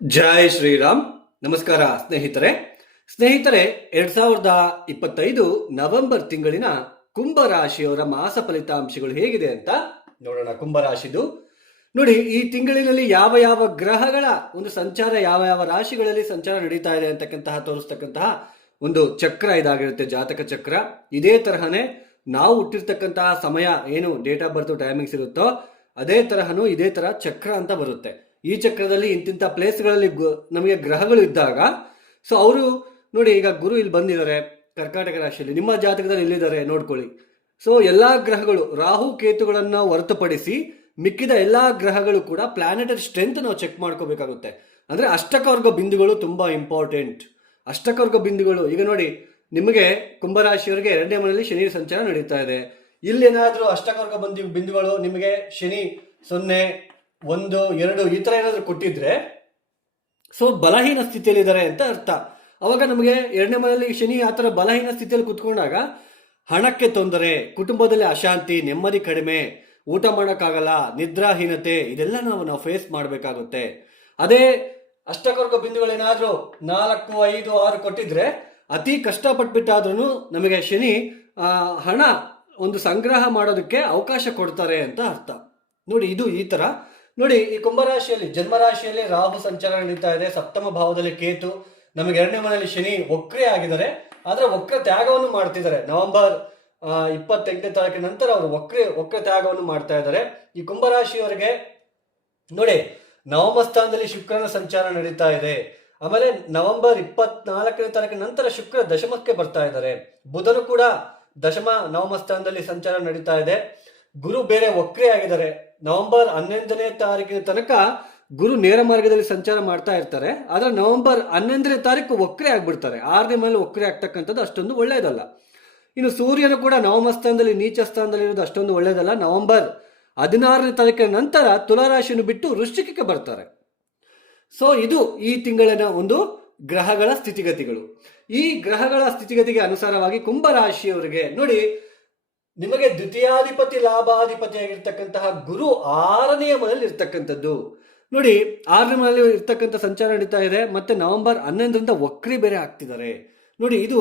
ಜೈ ಶ್ರೀರಾಮ್. ನಮಸ್ಕಾರ ಸ್ನೇಹಿತರೆ. ಸ್ನೇಹಿತರೆ, ಎರಡ್ ಸಾವಿರದ ಇಪ್ಪತ್ತೈದು ನವೆಂಬರ್ ತಿಂಗಳಿನ ಕುಂಭ ರಾಶಿಯವರ ಮಾಸ ಫಲಿತಾಂಶಗಳು ಹೇಗಿದೆ ಅಂತ ನೋಡೋಣ ಕುಂಭ ರಾಶಿದು ನೋಡಿ, ಈ ತಿಂಗಳಿನಲ್ಲಿ ಯಾವ ಯಾವ ಗ್ರಹಗಳ ಒಂದು ಸಂಚಾರ, ಯಾವ ಯಾವ ರಾಶಿಗಳಲ್ಲಿ ಸಂಚಾರ ನಡೀತಾ ಇದೆ ಅಂತಕ್ಕಂತಹ, ತೋರಿಸ್ತಕ್ಕಂತಹ ಒಂದು ಚಕ್ರ ಇದಾಗಿರುತ್ತೆ, ಜಾತಕ ಚಕ್ರ. ಇದೇ ತರಹನೇ ನಾವು ಹುಟ್ಟಿರ್ತಕ್ಕಂತಹ ಸಮಯ ಏನು, ಡೇಟ್ ಆಫ್ ಬರ್ತ್ ಟೈಮಿಂಗ್ಸ್ ಇರುತ್ತೋ, ಅದೇ ತರಹನು ಇದೇ ತರ ಚಕ್ರ ಅಂತ ಬರುತ್ತೆ. ಈ ಚಕ್ರದಲ್ಲಿ ಇಂತಿಂಥ ಪ್ಲೇಸ್ಗಳಲ್ಲಿ ನಮಗೆ ಗ್ರಹಗಳು ಇದ್ದಾಗ ಸೊ ಅವರು ನೋಡಿ ಈಗ ಗುರು ಇಲ್ಲಿ ಬಂದಿದ್ದಾರೆ, ಕರ್ಕಾಟಕ ರಾಶಿಯಲ್ಲಿ, ನಿಮ್ಮ ಜಾತಕದಲ್ಲಿ ಎಲ್ಲಿದ್ದಾರೆ ನೋಡ್ಕೊಳ್ಳಿ. ಸೊ ಎಲ್ಲ ಗ್ರಹಗಳು, ರಾಹು ಕೇತುಗಳನ್ನು ಹೊರತುಪಡಿಸಿ ಮಿಕ್ಕಿದ ಎಲ್ಲ ಗ್ರಹಗಳು ಕೂಡ ಪ್ಲಾನೆಟರಿ ಸ್ಟ್ರೆಂತ್ ನಾವು ಚೆಕ್ ಮಾಡ್ಕೋಬೇಕಾಗುತ್ತೆ. ಅಂದ್ರೆ ಅಷ್ಟಕವರ್ಗ ಬಿಂದುಗಳು ತುಂಬಾ ಇಂಪಾರ್ಟೆಂಟ್ ಅಷ್ಟಕವರ್ಗ ಬಿಂದುಗಳು, ಈಗ ನೋಡಿ, ನಿಮಗೆ ಕುಂಭರಾಶಿಯವರಿಗೆ ಎರಡನೇ ಮನೆಯಲ್ಲಿ ಶನಿ ಸಂಚಾರ ನಡೀತಾ ಇದೆ. ಇಲ್ಲಿ ಏನಾದ್ರೂ ಅಷ್ಟಕವರ್ಗ ಬಂದಿ ಬಿಂದುಗಳು, ನಿಮಗೆ ಶನಿ ಸೊನ್ನೆ ಒಂದು, ಎರಡು, ಈ ಥರ ಏನಾದರೂ ಕೊಟ್ಟಿದ್ರೆ, ಸೊ ಬಲಹೀನ ಸ್ಥಿತಿಯಲ್ಲಿದ್ದಾರೆ ಅಂತ ಅರ್ಥ. ಅವಾಗ ನಮಗೆ ಎರಡನೇ ಮನೆಯಲ್ಲಿ ಶನಿ ಆ ಥರ ಬಲಹೀನ ಸ್ಥಿತಿಯಲ್ಲಿ ಕುತ್ಕೊಂಡಾಗ ಹಣಕ್ಕೆ ತೊಂದರೆ, ಕುಟುಂಬದಲ್ಲಿ ಅಶಾಂತಿ, ನೆಮ್ಮದಿ ಕಡಿಮೆ, ಊಟ ಮಾಡೋಕ್ಕಾಗಲ್ಲ, ನಿದ್ರಾಹೀನತೆ, ಇದೆಲ್ಲ ನಾವು ನಾವು ಫೇಸ್ ಮಾಡಬೇಕಾಗುತ್ತೆ. ಅದೇ ಅಷ್ಟಕರ್ಗ ಬಿಂದುಗಳೇನಾದರೂ ನಾಲ್ಕು, ಐದು, ಆರು ಕೊಟ್ಟಿದ್ರೆ ಅತಿ ಕಷ್ಟಪಟ್ಬಿಟ್ಟಾದ್ರೂ ನಮಗೆ ಶನಿ ಹಣ ಒಂದು ಸಂಗ್ರಹ ಮಾಡೋದಕ್ಕೆ ಅವಕಾಶ ಕೊಡ್ತಾರೆ ಅಂತ ಅರ್ಥ. ನೋಡಿ, ಇದು ಈ ತರ ನೋಡಿ, ಈ ಕುಂಭರಾಶಿಯಲ್ಲಿ ಜನ್ಮರಾಶಿಯಲ್ಲಿ ರಾಹು ಸಂಚಾರ ನಡೀತಾ ಇದೆ. ಸಪ್ತಮ ಭಾವದಲ್ಲಿ ಕೇತು. ನಮಗೆ ಎರಡನೇ ಮನೆಯಲ್ಲಿ ಶನಿ ಒಕ್ರೆ ಆಗಿದ್ದಾರೆ. ಆದ್ರೆ ವಕ್ರ ತ್ಯಾಗವನ್ನು ಮಾಡ್ತಿದ್ದಾರೆ. ನವೆಂಬರ್ ಇಪ್ಪತ್ತೆಂಟನೇ ತಾರೀಕಿನ ನಂತರ ಅವರು ವಕ್ರ ವಕ್ರ ತ್ಯಾಗವನ್ನು ಮಾಡ್ತಾ ಇದ್ದಾರೆ. ಈ ಕುಂಭರಾಶಿಯವರಿಗೆ ನೋಡಿ, ನವಮ ಸ್ಥಾನದಲ್ಲಿ ಶುಕ್ರನ ಸಂಚಾರ ನಡೀತಾ ಇದೆ. ಆಮೇಲೆ ನವೆಂಬರ್ ಇಪ್ಪತ್ನಾಲ್ಕನೇ ತಾರೀಕಿನ ನಂತರ ಶುಕ್ರ ದಶಮಕ್ಕೆ ಬರ್ತಾ ಇದ್ದಾರೆ. ಬುಧನು ಕೂಡ ದಶಮ, ನವಮ ಸ್ಥಾನದಲ್ಲಿ ಸಂಚಾರ ನಡೀತಾ ಇದೆ. ಗುರು ಬೇರೆ ವಕ್ರಿ ಆಗಿದ್ದಾರೆ. ನವೆಂಬರ್ ಹನ್ನೊಂದನೇ ತಾರೀಕಿನ ತನಕ ಗುರು ನೇರ ಮಾರ್ಗದಲ್ಲಿ ಸಂಚಾರ ಮಾಡ್ತಾ ಇರ್ತಾರೆ. ಆದ್ರೆ ನವೆಂಬರ್ ಹನ್ನೊಂದನೇ ತಾರೀಕು ವಕ್ರೆ ಆಗ್ಬಿಡ್ತಾರೆ. ಆರನೇ ಮೇಲೆ ವಕ್ರೆ ಆಗ್ತಕ್ಕಂಥದ್ದು ಅಷ್ಟೊಂದು ಒಳ್ಳೆಯದಲ್ಲ ಇನ್ನು ಸೂರ್ಯನು ಕೂಡ ನವಮ ಸ್ಥಾನದಲ್ಲಿ, ನೀಚ ಸ್ಥಾನದಲ್ಲಿ ಇರೋದು ಅಷ್ಟೊಂದು ಒಳ್ಳೆಯದಲ್ಲ ನವೆಂಬರ್ ಹದಿನಾರನೇ ತಾರೀಕಿನ ನಂತರ ತುಲಾರಾಶಿಯನ್ನು ಬಿಟ್ಟು ವೃಶ್ಚಿಕಕ್ಕೆ ಬರ್ತಾರೆ. ಸೊ ಇದು ಈ ತಿಂಗಳಿನ ಒಂದು ಗ್ರಹಗಳ ಸ್ಥಿತಿಗತಿಗಳು. ಈ ಗ್ರಹಗಳ ಸ್ಥಿತಿಗತಿಗೆ ಅನುಸಾರವಾಗಿ ಕುಂಭ ರಾಶಿಯವರಿಗೆ ನೋಡಿ ನಿಮಗೆ ದ್ವಿತೀಯಾಧಿಪತಿ ಲಾಭಾಧಿಪತಿಯಾಗಿರ್ತಕ್ಕಂತಹ ಗುರು ಆರನೆಯ ಮನೆಯಲ್ಲಿ ಇರ್ತಕ್ಕಂಥದ್ದು. ನೋಡಿ, ಆರನೇ ಮನೆಯಲ್ಲಿ ಇರ್ತಕ್ಕಂಥ ಸಂಚಾರ ನಡೀತಾ ಇದೆ, ಮತ್ತೆ ನವೆಂಬರ್ ಹನ್ನೊಂದರಿಂದ ವಕ್ರಿ ಬೇರೆ ಆಗ್ತಿದ್ದಾರೆ. ನೋಡಿ, ಇದು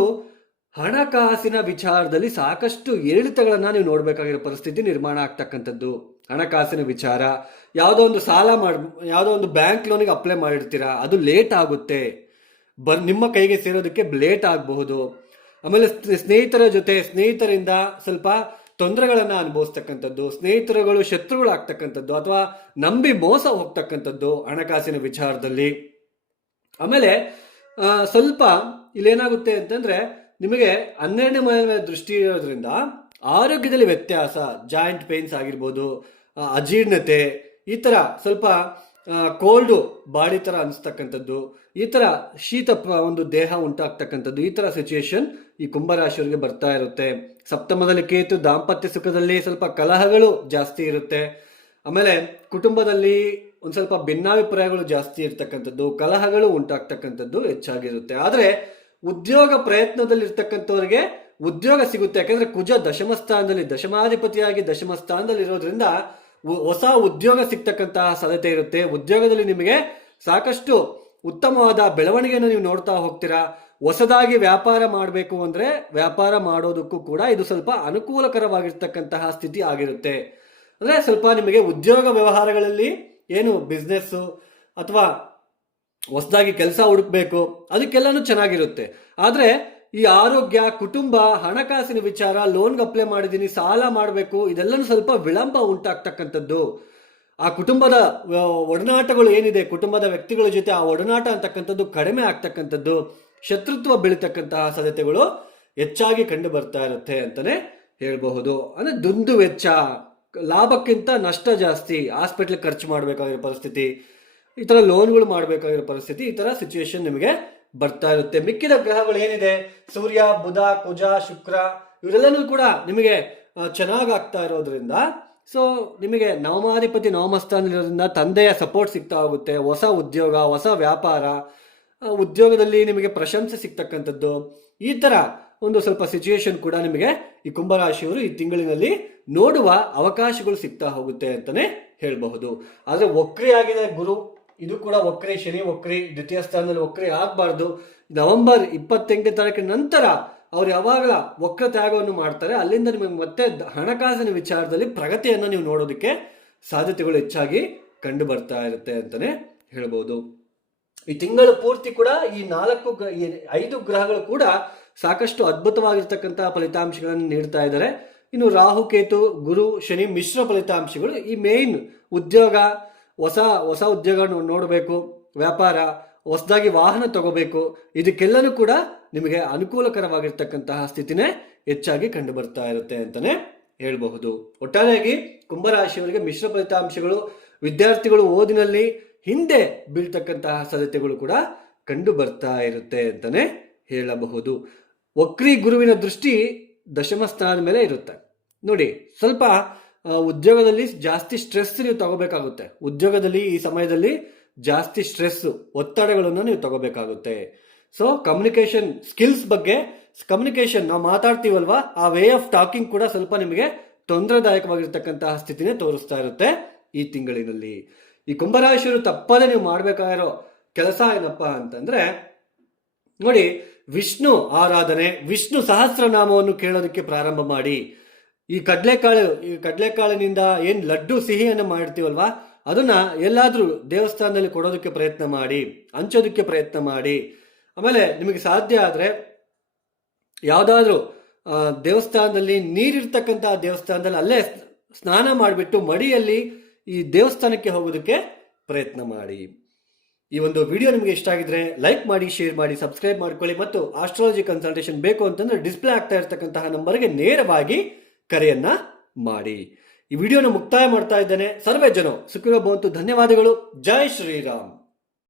ಹಣಕಾಸಿನ ವಿಚಾರದಲ್ಲಿ ಸಾಕಷ್ಟು ಏರಿಳಿತಗಳನ್ನು ನೀವು ನೋಡಬೇಕಾಗಿರೋ ಪರಿಸ್ಥಿತಿ ನಿರ್ಮಾಣ ಆಗ್ತಕ್ಕಂಥದ್ದು. ಹಣಕಾಸಿನ ವಿಚಾರ, ಯಾವುದೋ ಒಂದು ಸಾಲ ಮಾಡ್, ಯಾವುದೋ ಒಂದು ಬ್ಯಾಂಕ್ ಲೋನಿಗೆ ಅಪ್ಲೈ ಮಾಡಿರ್ತೀರಾ, ಅದು ಲೇಟ್ ಆಗುತ್ತೆ. ಬರ್, ನಿಮ್ಮ ಕೈಗೆ ಸೇರೋದಕ್ಕೆ ಲೇಟ್ ಆಗಬಹುದು. ಆಮೇಲೆ ಸ್ನೇ- ಸ್ನೇಹಿತರ ಜೊತೆ, ಸ್ನೇಹಿತರಿಂದ ಸ್ವಲ್ಪ ತೊಂದರೆಗಳನ್ನು ಅನುಭವಿಸ್ತಕ್ಕಂಥದ್ದು, ಸ್ನೇಹಿತರುಗಳು ಶತ್ರುಗಳಾಗ್ತಕ್ಕಂಥದ್ದು ಅಥವಾ ನಂಬಿ ಮೋಸ ಹೋಗ್ತಕ್ಕಂಥದ್ದು ಹಣಕಾಸಿನ ವಿಚಾರದಲ್ಲಿ. ಆಮೇಲೆ ಸ್ವಲ್ಪ ಇಲ್ಲೇನಾಗುತ್ತೆ ಅಂತಂದ್ರೆ ನಿಮಗೆ ಹನ್ನೆರಡನೇ ಮನೆ ದೃಷ್ಟಿ ಇರೋದ್ರಿಂದ ಆರೋಗ್ಯದಲ್ಲಿ ವ್ಯತ್ಯಾಸ, ಜಾಯಿಂಟ್ ಪೇನ್ಸ್ ಆಗಿರ್ಬೋದು ಅಜೀರ್ಣತೆ ಈ ಥರ ಸ್ವಲ್ಪ ಕೋಲ್ಡು ಬಾಡಿ ತರ ಅನಿಸ್ತಕ್ಕಂಥದ್ದು, ಈ ತರ ಶೀತ ಒಂದು ದೇಹ ಉಂಟಾಗ್ತಕ್ಕಂಥದ್ದು, ಈ ತರ ಸಿಚುಯೇಷನ್ ಈ ಕುಂಭರಾಶಿಯವರಿಗೆ ಬರ್ತಾ ಇರುತ್ತೆ. ಸಪ್ತಮದಲ್ಲಿ ಕೇತು, ದಾಂಪತ್ಯ ಸುಖದಲ್ಲಿ ಸ್ವಲ್ಪ ಕಲಹಗಳು ಜಾಸ್ತಿ ಇರುತ್ತೆ. ಆಮೇಲೆ ಕುಟುಂಬದಲ್ಲಿ ಒಂದು ಸ್ವಲ್ಪ ಭಿನ್ನಾಭಿಪ್ರಾಯಗಳು ಜಾಸ್ತಿ ಇರ್ತಕ್ಕಂಥದ್ದು, ಕಲಹಗಳು ಉಂಟಾಗ್ತಕ್ಕಂಥದ್ದು ಹೆಚ್ಚಾಗಿರುತ್ತೆ. ಆದ್ರೆ ಉದ್ಯೋಗ ಪ್ರಯತ್ನದಲ್ಲಿ ಇರ್ತಕ್ಕಂಥವ್ರಿಗೆ ಉದ್ಯೋಗ ಸಿಗುತ್ತೆ. ಯಾಕಂದ್ರೆ ಕುಜ ದಶಮ ಸ್ಥಾನದಲ್ಲಿ, ದಶಮಾಧಿಪತಿಯಾಗಿ ದಶಮ ಸ್ಥಾನದಲ್ಲಿ ಇರೋದ್ರಿಂದ ಹೊಸ ಉದ್ಯೋಗ ಸಿಗ್ತಕ್ಕಂತಹ ಸಾಧ್ಯತೆ ಇರುತ್ತೆ. ಉದ್ಯೋಗದಲ್ಲಿ ನಿಮಗೆ ಸಾಕಷ್ಟು ಉತ್ತಮವಾದ ಬೆಳವಣಿಗೆಯನ್ನು ನೀವು ನೋಡ್ತಾ ಹೋಗ್ತೀರಾ? ಹೊಸದಾಗಿ ವ್ಯಾಪಾರ ಮಾಡಬೇಕು ಅಂದ್ರೆ ವ್ಯಾಪಾರ ಮಾಡೋದಕ್ಕೂ ಕೂಡ ಇದು ಸ್ವಲ್ಪ ಅನುಕೂಲಕರವಾಗಿರ್ತಕ್ಕಂತಹ ಸ್ಥಿತಿ ಆಗಿರುತ್ತೆ. ಅಂದ್ರೆ ಸ್ವಲ್ಪ ನಿಮಗೆ ಉದ್ಯೋಗ ವ್ಯವಹಾರಗಳಲ್ಲಿ ಏನು ಬಿಸ್ನೆಸ್ಸು ಅಥವಾ ಹೊಸದಾಗಿ ಕೆಲಸ ಹುಡುಕ್ಬೇಕು, ಅದಕ್ಕೆಲ್ಲನೂ ಚೆನ್ನಾಗಿರುತ್ತೆ. ಆದ್ರೆ ಈ ಆರೋಗ್ಯ, ಕುಟುಂಬ, ಹಣಕಾಸಿನ ವಿಚಾರ ಲೋನ್ಗೆ ಅಪ್ಲೈ ಮಾಡಿದ್ದೀನಿ ಸಾಲ ಮಾಡಬೇಕು, ಇದೆಲ್ಲನೂ ಸ್ವಲ್ಪ ವಿಳಂಬ ಉಂಟಾಗ್ತಕ್ಕಂಥದ್ದು. ಆ ಕುಟುಂಬದ ಒಡನಾಟಗಳು ಏನಿದೆ, ಕುಟುಂಬದ ವ್ಯಕ್ತಿಗಳ ಜೊತೆ ಆ ಒಡನಾಟ ಅಂತಕ್ಕಂಥದ್ದು ಕಡಿಮೆ ಆಗ್ತಕ್ಕಂಥದ್ದು, ಶತ್ರುತ್ವ ಬೆಳೀತಕ್ಕಂತಹ ಸಾಧ್ಯತೆಗಳು ಹೆಚ್ಚಾಗಿ ಕಂಡು ಬರ್ತಾ ಇರುತ್ತೆ ಅಂತಾನೆ ಹೇಳಬಹುದು. ಅಂದ್ರೆ ದುಂದು ವೆಚ್ಚ, ಲಾಭಕ್ಕಿಂತ ನಷ್ಟ ಜಾಸ್ತಿ ಹಾಸ್ಪಿಟ್ಲ್ ಖರ್ಚು ಮಾಡಬೇಕಾಗಿರೋ ಪರಿಸ್ಥಿತಿ, ಈ ಥರ ಲೋನ್ಗಳು ಮಾಡಬೇಕಾಗಿರೋ ಪರಿಸ್ಥಿತಿ, ಈ ಥರ ಸಿಚುವೇಶನ್ ನಿಮಗೆ ಬರ್ತಾ ಇರುತ್ತೆ. ಮಿಕ್ಕಿದ ಗ್ರಹಗಳು ಏನಿದೆ? ಸೂರ್ಯ, ಬುಧ, ಕುಜ, ಶುಕ್ರ, ಇವರೆಲ್ಲನೂ ಕೂಡ ನಿಮಗೆ ಚೆನ್ನಾಗಿ ಆಗ್ತಾ ಇರೋದ್ರಿಂದ, ಸೊ, ನಿಮಗೆ ನವಮಾಧಿಪತಿ ನವಮಸ್ಥಾನದಲ್ಲಿರೋದ್ರಿಂದ ತಂದೆಯ ಸಪೋರ್ಟ್ ಸಿಗ್ತಾ ಹೋಗುತ್ತೆ. ಹೊಸ ಉದ್ಯೋಗ, ಹೊಸ ವ್ಯಾಪಾರ ಉದ್ಯೋಗದಲ್ಲಿ ನಿಮಗೆ ಪ್ರಶಂಸೆ ಸಿಗ್ತಕ್ಕಂಥದ್ದು. ಈ ಥರ ಒಂದು ಸ್ವಲ್ಪ ಸಿಚುಯೇಷನ್ ಕೂಡ ನಿಮಗೆ ಈ ಕುಂಭರಾಶಿಯವರು ಈ ತಿಂಗಳಿನಲ್ಲಿ ನೋಡುವ ಅವಕಾಶಗಳು ಸಿಗ್ತಾ ಹೋಗುತ್ತೆ ಅಂತಲೇ ಹೇಳಬಹುದು. ಆದರೆ ಒಕ್ರಿಯಾಗಿದೆ ಗುರು ಇದು ಕೂಡ ವಕ್ರಿ ಶನಿ, ವಕ್ರಿ ದ್ವಿತೀಯ ಸ್ಥಾನದಲ್ಲಿ ವಕ್ರಿ ಆಗಬಾರ್ದು. ನವೆಂಬರ್ ಇಪ್ಪತ್ತೆಂಟನೇ ತಾರೀಕಿನ ನಂತರ ಅವ್ರು ಯಾವಾಗ ವಕ್ರ ತ್ಯಾಗವನ್ನು ಮಾಡ್ತಾರೆ, ಅಲ್ಲಿಂದ ನಿಮಗೆ ಮತ್ತೆ ಹಣಕಾಸಿನ ವಿಚಾರದಲ್ಲಿ ಪ್ರಗತಿಯನ್ನು ನೀವು ನೋಡೋದಕ್ಕೆ ಸಾಧ್ಯತೆಗಳು ಹೆಚ್ಚಾಗಿ ಕಂಡು ಬರ್ತಾ ಇರುತ್ತೆ ಅಂತಲೇ ಹೇಳ್ಬೋದು. ಈ ತಿಂಗಳು ಪೂರ್ತಿ ಕೂಡ ಈ ನಾಲ್ಕು ಈ ಐದು ಗ್ರಹಗಳು ಕೂಡ ಸಾಕಷ್ಟು ಅದ್ಭುತವಾಗಿರ್ತಕ್ಕಂತಹ ಫಲಿತಾಂಶಗಳನ್ನು ನೀಡ್ತಾ ಇದ್ದಾರೆ. ಇನ್ನು ರಾಹು, ಕೇತು, ಗುರು, ಶನಿ ಮಿಶ್ರ ಫಲಿತಾಂಶಗಳು ಈ ಮೇನ್ ಉದ್ಯೋಗ ಹೊಸ ಹೊಸ ಉದ್ಯೋಗ ನೋಡಬೇಕು, ವ್ಯಾಪಾರ, ಹೊಸದಾಗಿ ವಾಹನ ತಗೋಬೇಕು, ಇದಕ್ಕೆಲ್ಲನೂ ಕೂಡ ನಿಮಗೆ ಅನುಕೂಲಕರವಾಗಿರ್ತಕ್ಕಂತಹ ಸ್ಥಿತಿನೇ ಹೆಚ್ಚಾಗಿ ಕಂಡು ಬರ್ತಾ ಇರುತ್ತೆ ಅಂತಲೇ ಹೇಳಬಹುದು. ಒಟ್ಟಾರೆಯಾಗಿ ಕುಂಭರಾಶಿಯವರಿಗೆ ಮಿಶ್ರ ಫಲಿತಾಂಶಗಳು, ವಿದ್ಯಾರ್ಥಿಗಳು ಓದಿನಲ್ಲಿ ಹಿಂದೆ ಬೀಳ್ತಕ್ಕಂತಹ ಸಾಧ್ಯತೆಗಳು ಕೂಡ ಕಂಡು ಬರ್ತಾ ಇರುತ್ತೆ ಅಂತಲೇ ಹೇಳಬಹುದು. ವಕ್ರಿ ಗುರುವಿನ ದೃಷ್ಟಿ ದಶಮ ಸ್ಥಾನದ ಮೇಲೆ ಇರುತ್ತೆ. ನೋಡಿ, ಸ್ವಲ್ಪ ಉದ್ಯೋಗದಲ್ಲಿ ಜಾಸ್ತಿ ಸ್ಟ್ರೆಸ್ ನೀವು ತಗೋಬೇಕಾಗುತ್ತೆ. ಉದ್ಯೋಗದಲ್ಲಿ ಈ ಸಮಯದಲ್ಲಿ ಜಾಸ್ತಿ ಸ್ಟ್ರೆಸ್ ಒತ್ತಡಗಳನ್ನು ನೀವು ತಗೋಬೇಕಾಗುತ್ತೆ. ಸೊ ಕಮ್ಯುನಿಕೇಶನ್ ಸ್ಕಿಲ್ಸ್ ಬಗ್ಗೆ ಕಮ್ಯುನಿಕೇಶನ್ ನಾವು ಮಾತಾಡ್ತೀವಲ್ವಾ, ಆ ವೇ ಆಫ್ ಟಾಕಿಂಗ್ ಕೂಡ ಸ್ವಲ್ಪ ನಿಮಗೆ ತೊಂದರೆದಾಯಕವಾಗಿರ್ತಕ್ಕಂತಹ ಸ್ಥಿತಿನೇ ತೋರಿಸ್ತಾ ಇರುತ್ತೆ ಈ ತಿಂಗಳಿನಲ್ಲಿ. ಈ ಕುಂಭರಾಶಿಯವರು ತಪ್ಪದೇ ನೀವು ಮಾಡಬೇಕಾಗಿರೋ ಕೆಲಸ ಏನಪ್ಪ ಅಂತಂದ್ರೆ, ನೋಡಿ, ವಿಷ್ಣು ಆರಾಧನೆ, ವಿಷ್ಣು ಸಹಸ್ರನಾಮವನ್ನು ಕೇಳೋದಕ್ಕೆ ಪ್ರಾರಂಭ ಮಾಡಿ. ಈ ಕಡಲೆಕಾಳು, ಈ ಕಡಲೆಕಾಳಿನಿಂದ ಏನು ಲಡ್ಡು ಸಿಹಿಯನ್ನು ಮಾಡ್ತೀವಲ್ವಾ ಅದನ್ನ ಎಲ್ಲಾದರೂ ದೇವಸ್ಥಾನದಲ್ಲಿ ಕೊಡೋದಕ್ಕೆ ಪ್ರಯತ್ನ ಮಾಡಿ, ಹಂಚೋದಕ್ಕೆ ಪ್ರಯತ್ನ ಮಾಡಿ. ಆಮೇಲೆ ನಿಮಗೆ ಸಾಧ್ಯ ಆದರೆ ಯಾವುದಾದ್ರೂ ದೇವಸ್ಥಾನದಲ್ಲಿ ನೀರಿರ್ತಕ್ಕಂಥ ದೇವಸ್ಥಾನದಲ್ಲಿ ಅಲ್ಲೇ ಸ್ನಾನ ಮಾಡಿಬಿಟ್ಟು ಮಡಿಯಲ್ಲಿ ಈ ದೇವಸ್ಥಾನಕ್ಕೆ ಹೋಗೋದಕ್ಕೆ ಪ್ರಯತ್ನ ಮಾಡಿ. ಈ ಒಂದು ವಿಡಿಯೋ ನಿಮಗೆ ಇಷ್ಟ ಆಗಿದ್ರೆ ಲೈಕ್ ಮಾಡಿ, ಶೇರ್ ಮಾಡಿ, ಸಬ್ಸ್ಕ್ರೈಬ್ ಮಾಡ್ಕೊಳ್ಳಿ ಮತ್ತು ಆಸ್ಟ್ರಾಲಜಿ ಕನ್ಸಲ್ಟೇಷನ್ ಬೇಕು ಅಂತಂದ್ರೆ ಡಿಸ್ಪ್ಲೇ ಆಗ್ತಾ ಇರತಕ್ಕಂತಹ ನಂಬರ್ಗೆ ನೇರವಾಗಿ ಕರೆಯನ್ನ ಮಾಡಿ. ಈ ವಿಡಿಯೋನ ಮುಕ್ತಾಯ ಮಾಡ್ತಾ ಇದ್ದೇನೆ. ಸರ್ವೇ ಜನ ಸುಖಿರೋ ಧನ್ಯವಾದಗಳು. ಜೈ ಶ್ರೀರಾಮ್.